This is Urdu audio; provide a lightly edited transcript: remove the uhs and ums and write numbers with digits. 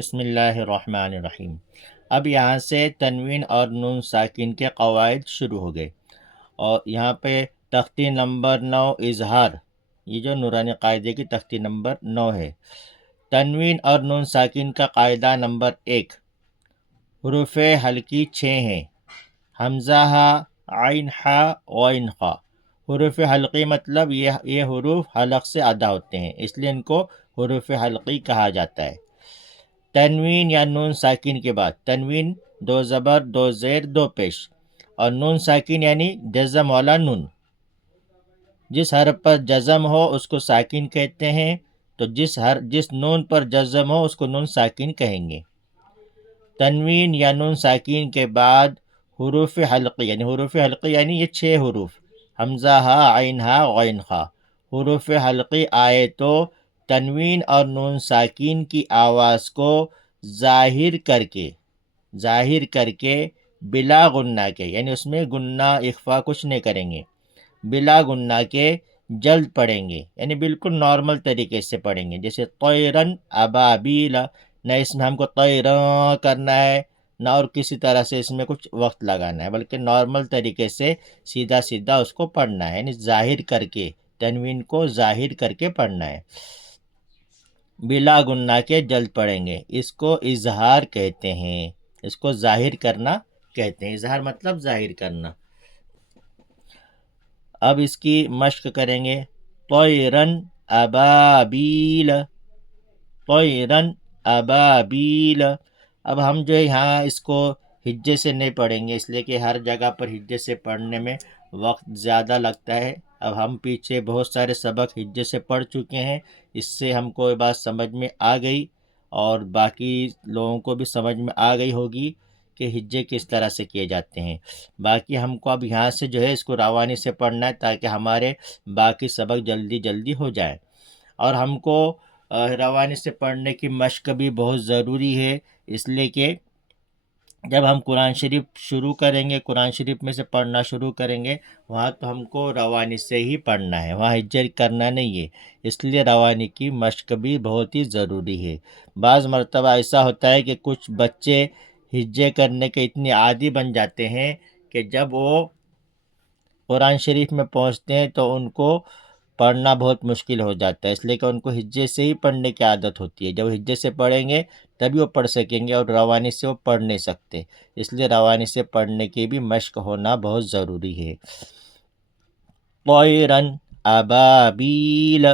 بسم اللہ الرحمن الرحیم۔ اب یہاں سے تنوین اور نون ساکن کے قواعد شروع ہو گئے، اور یہاں پہ تختی نمبر 9 اظہار، یہ جو نورانی قاعدے کی تختی نمبر 9 ہے۔ تنوین اور نون ساکن کا قاعدہ نمبر 1، حروف حلقی 6 ہیں: حمزہ ہا، عین ہا، غین خا۔ حروف حلقی مطلب یہ حروف حلق سے ادا ہوتے ہیں، اس لیے ان کو حروف حلقی کہا جاتا ہے۔ تنوین یا نون ساکن کے بعد تنوین 2 زبر 2 زیر 2 پیش، اور نون ساکن یعنی جزم والا نون۔ جس حرف پر جزم ہو اس کو ساکن کہتے ہیں، تو جس نون پر جزم ہو اس کو نون ساکن کہیں گے۔ تنوین یا نون ساکن کے بعد حروف حلقی یعنی یہ 6 حروف حمزہ ہا، عین ہا، غین خا۔ حروف حلقی آئے تو تنوین اور نون ساکن کی آواز کو ظاہر کر کے بلا غنہ کے، یعنی اس میں غنہ اخفا کچھ نہیں کریں گے، بلا غنہ کے جلد پڑھیں گے، یعنی بالکل نارمل طریقے سے پڑھیں گے، جیسے طیرن ابابیل۔ نہ اس میں ہم کو طیران کرنا ہے، نہ اور کسی طرح سے اس میں کچھ وقت لگانا ہے، بلکہ نارمل طریقے سے سیدھا سیدھا اس کو پڑھنا ہے، یعنی ظاہر کر کے، تنوین کو ظاہر کر کے پڑھنا ہے، بلا غنہ کے جلد پڑھیں گے۔ اس کو اظہار کہتے ہیں، اس کو ظاہر کرنا کہتے ہیں۔ اظہار مطلب ظاہر کرنا۔ اب اس کی مشق کریں گے۔ طیرن ابابیل، طیرن ابابیل۔ اب ہم جو ہے یہاں اس کو ہجے سے نہیں پڑھیں گے، اس لیے کہ ہر جگہ پر ہجے سے پڑھنے میں وقت زیادہ لگتا ہے۔ اب ہم پیچھے بہت سارے سبق ہجے سے پڑھ چکے ہیں، اس سے ہم کو یہ بات سمجھ میں آ گئی، اور باقی لوگوں کو بھی سمجھ میں آ گئی ہوگی کہ ہجے کس طرح سے کیے جاتے ہیں۔ باقی ہم کو اب یہاں سے جو ہے اس کو روانی سے پڑھنا ہے، تاکہ ہمارے باقی سبق جلدی جلدی ہو جائیں۔ اور ہم کو روانی سے پڑھنے کی مشق بھی بہت ضروری ہے، اس لیے کہ جب ہم قرآن شریف شروع کریں گے، قرآن شریف میں سے پڑھنا شروع کریں گے، وہاں تو ہم کو روانی سے ہی پڑھنا ہے، وہاں ہجر کرنا نہیں ہے، اس لیے روانی کی مشق بھی بہت ہی ضروری ہے۔ بعض مرتبہ ایسا ہوتا ہے کہ کچھ بچے ہجے کرنے کے اتنے عادی بن جاتے ہیں کہ جب وہ قرآن شریف میں پہنچتے ہیں تو ان کو پڑھنا بہت مشکل ہو جاتا ہے، اس لیے کہ ان کو ہجے سے ہی پڑھنے کی عادت ہوتی ہے۔ جب ہجے سے پڑھیں گے تبھی وہ پڑھ سکیں گے، اور روانی سے وہ پڑھ نہیں سکتے، اس لیے روانی سے پڑھنے کی بھی مشق ہونا بہت ضروری ہے۔ طیرن ابابیل،